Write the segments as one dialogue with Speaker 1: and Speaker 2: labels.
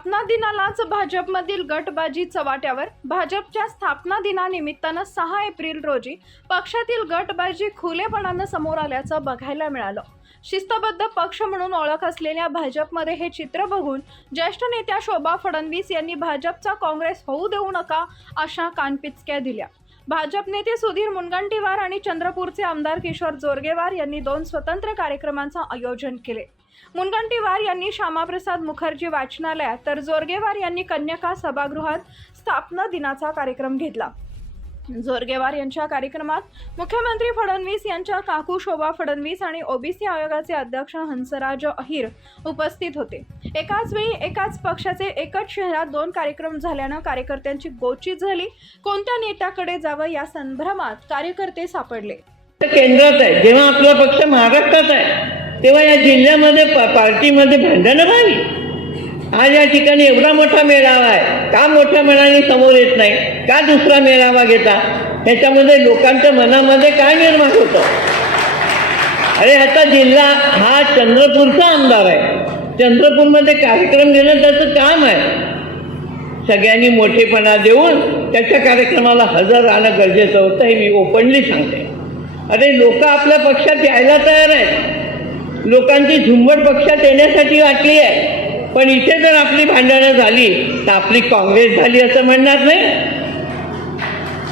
Speaker 1: स्थापना दिनालाच भाजपमधील गटबाजी चव्हाट्यावर भाजपच्या स्थापना दिनानिमित्तानं सहा एप्रिल रोजी पक्षातील गटबाजी खुलेपणानं समोर आल्याचं बघायला मिळालं. शिस्तबद्ध पक्ष म्हणून ओळख असलेल्या भाजपमध्ये हे चित्र बघून ज्येष्ठ नेत्या शोभा फडणवीस यांनी भाजपचा काँग्रेस होऊ देऊ नका अशा कानपिचक्या दिल्या. भाजप नेते सुधीर मुनगंटीवार आणि चंद्रपूरचे आमदार किशोर जोरगेवार यांनी दोन स्वतंत्र कार्यक्रमांचं आयोजन केले. मुनगंटीवार यांनी श्यामाप्रसाद मुखर्जी वाचनालयात तर जोरगेवार यांनी कन्यका सभागृहात स्थापना दिनाचा कार्यक्रम घेतला. जोरगेवार यांच्या कार्यक्रमात मुख्यमंत्री फडणवीस यांच्या काकू शोभा फडणवीस आणि ओबीसी आयोगाचे अध्यक्ष हंसराज अहिर उपस्थित होते. एकाच वेळी एकाच पक्षाचे एकच शहरात दोन कार्यक्रम झाल्यानं कार्यकर्त्यांची गोची झाली. कोणत्या नेत्याकडे जावं या संभ्रमात कार्यकर्ते सापडले.
Speaker 2: केंद्रात आहे. जेव्हा आपला पक्ष महाराष्ट्रात आहे. तेव्हा या जिल्ह्यामध्ये पा- पार्टीमध्ये भांडणं व्हावी आज या ठिकाणी एवढा मोठा मेळावा आहे. का मोठ्या मनाने समोर येत नाही? का दुसरा मेळावा घेता? ह्याच्यामध्ये लोकांच्या मनामध्ये काय निर्माण होतं? अरे आता जिल्हा हा चंद्रपूरचा आमदार आहे. चंद्रपूरमध्ये कार्यक्रम घेणं त्याचं काम आहे. सगळ्यांनी मोठेपणा देऊन त्याच्या कार्यक्रमाला हजर राहणं गरजेचं होतं हे मी ओपनली सांगते. अरे लोक आपल्या पक्षात यायला तयार आहेत. लोकांची झुंबड पक्षात येण्यासाठी वाटली आहे. पण इथे जर आपली भांडणं झाली तर आपली काँग्रेस झाली असं म्हणणार नाही.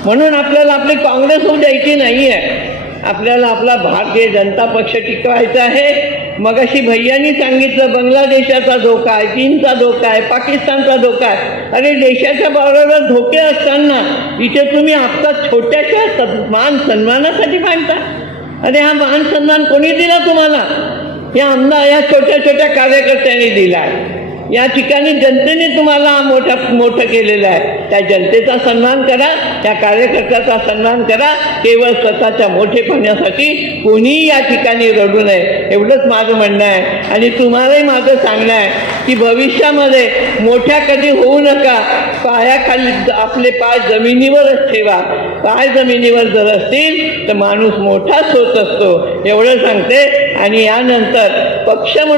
Speaker 2: म्हणून आपल्याला आपली काँग्रेस होऊ द्यायची नाही आहे. आपल्याला आपला भारतीय जनता पक्ष टिकवायचा आहे. मगाशी भैयानी सांगितलं बांगलादेशाचा धोका आहे चीनचा धोका आहे पाकिस्तानचा धोका आहे. अरे देशाच्या बरोबर धोके असताना इथे तुम्ही आपला छोट्याशा स- मान सन्मानासाठी मांडता. अरे हा मान सन्मान कोणी दिला तुम्हाला? या आमदार या छोट्या छोट्या कार्यकर्त्यांनी दिला आहे या ठिकाणी जनतेने तुम्हाला मोठा मोठं केलेलं आहे. त्या जनतेचा सन्मान करा त्या कार्यकर्त्याचा सन्मान करा. केवळ स्वतःच्या मोठेपणासाठी कोणीही या ठिकाणी रडू नये. एवढंच माझं म्हणणं आहे. आणि तुम्हालाही माझं सांगणं आहे की भविष्यामध्ये मोठ्या कधी होऊ नका. पायाखाली आपले पाय जमिनीवरच ठेवा. पाय जमिनीवर जर असतील तर माणूस मोठाच होत असतो. एवढं सांगते. आणि यानंतर पक्ष म्हणून